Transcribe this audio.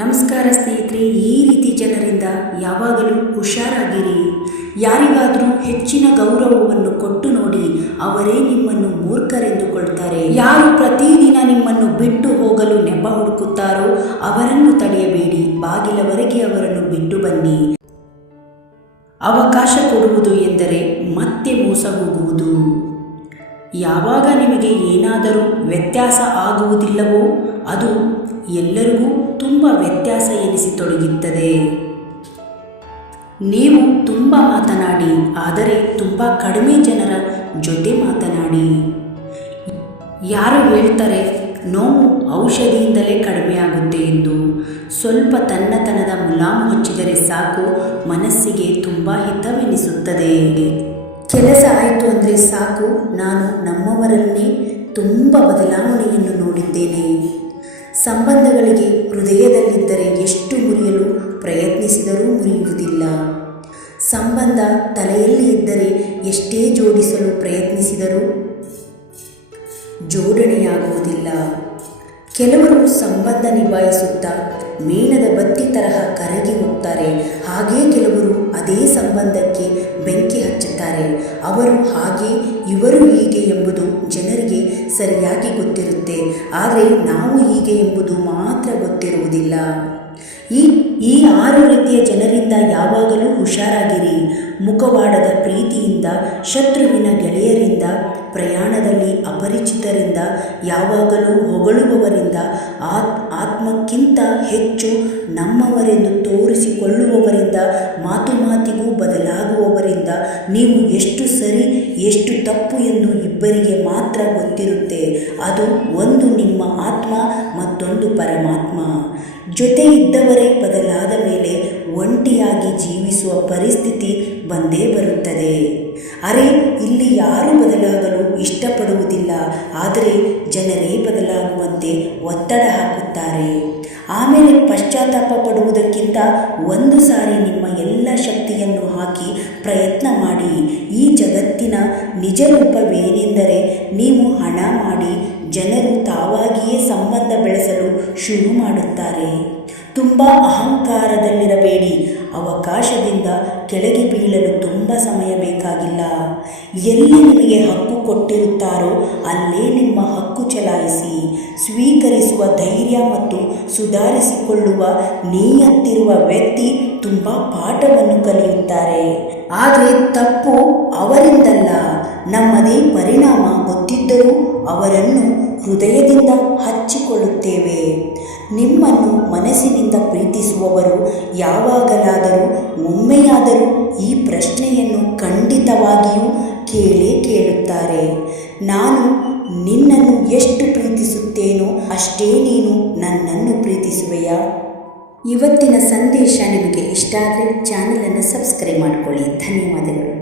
ನಮಸ್ಕಾರ ಸ್ನೇಹಿತರೆ, ಈ ರೀತಿ ಜನರಿಂದ ಯಾವಾಗಲೂ ಹುಷಾರಾಗಿರಿ. ಯಾರಿಗಾದರೂ ಹೆಚ್ಚಿನ ಗೌರವವನ್ನು ಕೊಟ್ಟು ನೋಡಿ, ಅವರೇ ನಿಮ್ಮನ್ನು ಮೂರ್ಖರೆಂದುಕೊಳ್ತಾರೆ. ಯಾರು ಪ್ರತಿದಿನ ನಿಮ್ಮನ್ನು ಬಿಟ್ಟು ಹೋಗಲು ನೆಪ ಹುಡುಕುತ್ತಾರೋ, ಅವರನ್ನು ತಡೆಯಬೇಡಿ. ಬಾಗಿಲವರೆಗೆ ಅವರನ್ನು ಬಿಟ್ಟು ಬನ್ನಿ. ಅವಕಾಶ ಕೊಡುವುದು ಎಂದರೆ ಮತ್ತೆ ಮೋಸ ಹೋಗುವುದು. ಯಾವಾಗ ನಿಮಗೆ ಏನಾದರೂ ವ್ಯತ್ಯಾಸ ಆಗುವುದಿಲ್ಲವೋ ಅದು ಎಲ್ಲರಿಗೂ ತುಂಬ ವ್ಯತ್ಯಾಸ ಎನಿಸಿತೊಡಗುತ್ತದೆ. ನೀವು ತುಂಬ ಮಾತನಾಡಿ, ಆದರೆ ತುಂಬ ಕಡಿಮೆ ಜನರ ಜೊತೆ ಮಾತನಾಡಿ. ಯಾರು ಹೇಳ್ತಾರೆ, ನೋವು ಔಷಧಿಯಿಂದಲೇ ಕಡಿಮೆ ಆಗುತ್ತೆ ಎಂದು. ಸ್ವಲ್ಪ ತನ್ನತನದ ಮುಲಾಮು ಹಚ್ಚಿದರೆ ಸಾಕು, ಮನಸ್ಸಿಗೆ ತುಂಬ ಹಿತವೆನಿಸುತ್ತದೆ. ಕೆಲಸ ಆಯಿತು ಅಂದರೆ ಸಾಕು. ನಾನು ನಮ್ಮವರನ್ನೇ ತುಂಬ ಬದಲಾವಣೆಯನ್ನು ನೋಡಿದ್ದೇನೆ. ಸಂಬಂಧಗಳಿಗೆ ಹೃದಯದಲ್ಲಿದ್ದರೆ ಎಷ್ಟು ಮುರಿಯಲು ಪ್ರಯತ್ನಿಸಿದರೂ ಮುರಿಯುವುದಿಲ್ಲ. ಸಂಬಂಧ ತಲೆಯಲ್ಲಿ ಇದ್ದರೆ ಎಷ್ಟೇ ಜೋಡಿಸಲು ಪ್ರಯತ್ನಿಸಿದರೂ ಜೋಡಣೆಯಾಗುವುದಿಲ್ಲ. ಕೆಲವರು ಸಂಬಂಧ ನಿಭಾಯಿಸುತ್ತಾ ಮೇಣದ ಬತ್ತಿ ತರಹ ಕರಗಿ ಹೋಗ್ತಾರೆ. ಹಾಗೇ ಕೆಲವರು ಅದೇ ಸಂಬಂಧಕ್ಕೆ ಬೆಂಕಿ ಹಚ್ಚುತ್ತಾರೆ. ಅವರು ಹಾಗೆ, ಇವರು ಹೀಗೆ ಎಂಬುದು ಜನರಿಗೆ ಸರಿಯಾಗಿ ಗೊತ್ತಿರುತ್ತೆ. ಆದರೆ ನಾವು ಹೀಗೆ ಎಂಬುದು ಮಾತ್ರ ಗೊತ್ತಿರುವುದಿಲ್ಲ. ಈ ಈ ಆರು ರೀತಿಯ ಜನರಿಂದ ಯಾವಾಗಲೂ ಹುಷಾರಾಗಿರಿ. ಮುಖವಾಡದ ಪ್ರೀತಿಯಿಂದ, ಶತ್ರುವಿನ ಗೆಳೆಯರಿಂದ, ಪ್ರಯಾಣದಲ್ಲಿ ಅಪರಿಚಿತರಿಂದ, ಯಾವಾಗಲೂ ಹೊಗಳುವವರಿಂದ, ಆತ್, ಆತ್ಮಕ್ಕಿಂತ ಹೆಚ್ಚು ನಮ್ಮವರೆಂದು ತೋರಿಸಿಕೊಳ್ಳುವವರಿಂದ ಮಾತು ಮಾತಿಗೂ ಬದಲಾಗುವವರಿಂದ ನೀವು ಎಷ್ಟು ಸರಿ, ಎಷ್ಟು ತಪ್ಪು ಎಂದು ಇಬ್ಬರಿಗೆ ಮಾತ್ರ ಗೊತ್ತಿರುತ್ತೆ. ಅದು ಒಂದು ನಿಮ್ಮ ಆತ್ಮ, ಮತ್ತೊಂದು ಪರಮಾತ್ಮ. ಜೊತೆ ಇದ್ದವರೇ ಬದಲಾದ ಮೇಲೆ ಒಂಟಿಯಾಗಿ ಜೀವಿಸುವ ಪರಿಸ್ಥಿತಿ ಬಂದೇ ಬರುತ್ತದೆ. ಅರೆ, ಇಲ್ಲಿ ಯಾರೂ ಬದಲಾಗಲು ಇಷ್ಟಪಡುವುದಿಲ್ಲ. ಆದರೆ ಜನರೇ ಬದಲಾಗುವಂತೆ ಒತ್ತಡ ಹಾಕುತ್ತಾರೆ. ಆಮೇಲೆ ಪಶ್ಚಾತ್ತಾಪ ಪಡುವುದಕ್ಕಿಂತ ಒಂದು ಸಾರಿ ನಿಮ್ಮ ಎಲ್ಲ ಶಕ್ತಿಯನ್ನು ಹಾಕಿ ಪ್ರಯತ್ನ ಮಾಡಿ. ಈ ಜಗತ್ತಿನ ನಿಜ ರೂಪವೇನೆಂದರೆ ನೀವು ಹಣ ಮಾಡಿ ಜನರು ತಾವಾಗಿಯೇ ಸಂಬಂಧ ಬೆಳೆಸಲು ಶುರು ಮಾಡುತ್ತಾರೆ. ತುಂಬ ಅಹಂಕಾರದಲ್ಲಿರಬೇಡಿ. ಅವಕಾಶದಿಂದ ಕೆಳಗೆ ಬೀಳಲು ತುಂಬ ಸಮಯ ಬೇಕಾಗಿಲ್ಲ. ಎಲ್ಲಿ ನಿಮಗೆ ಹಕ್ಕು ಕೊಟ್ಟಿರುತ್ತಾರೋ ಅಲ್ಲೇ ನಿಮ್ಮ ಹಕ್ಕು ಚಲಾಯಿಸಿ. ಸ್ವೀಕರಿಸುವ ಧೈರ್ಯ ಮತ್ತು ಸುಧಾರಿಸಿಕೊಳ್ಳುವ ನೀಯತ್ತಿರುವ ವ್ಯಕ್ತಿ ತುಂಬ ಪಾಠವನ್ನು ಕಲಿಯುತ್ತಾರೆ. ಆದರೆ ತಪ್ಪು ಅವರಿಂದಲ್ಲ. ನಮ್ಮದೇ ಪರಿಣಾಮ ಗೊತ್ತಿದ್ದರೂ ಅವರನ್ನು ಹೃದಯದಿಂದ ಹಚ್ಚಿಕೊಳ್ಳುತ್ತೇವೆ. ನಿಮ್ಮನ್ನು ಮನಸ್ಸಿನಿಂದ ಪ್ರೀತಿಸುವವರು ಯಾವಾಗಲಾದರೂ ಒಮ್ಮೆಯಾದರೂ ಈ ಪ್ರಶ್ನೆಯನ್ನು ಖಂಡಿತವಾಗಿಯೂ ಕೇಳೇ ಕೇಳುತ್ತಾರೆ. ನಾನು ನಿನ್ನನ್ನು ಎಷ್ಟು ಪ್ರೀತಿಸುತ್ತೇನೋ ಅಷ್ಟೇ ನೀನು ನನ್ನನ್ನು ಪ್ರೀತಿಸುವೆಯಾ? ಇವತ್ತಿನ ಸಂದೇಶ ನಿಮಗೆ ಇಷ್ಟ ಆದರೆ ಚಾನಲನ್ನು ಸಬ್ಸ್ಕ್ರೈಬ್ ಮಾಡಿಕೊಳ್ಳಿ. ಧನ್ಯವಾದಗಳು.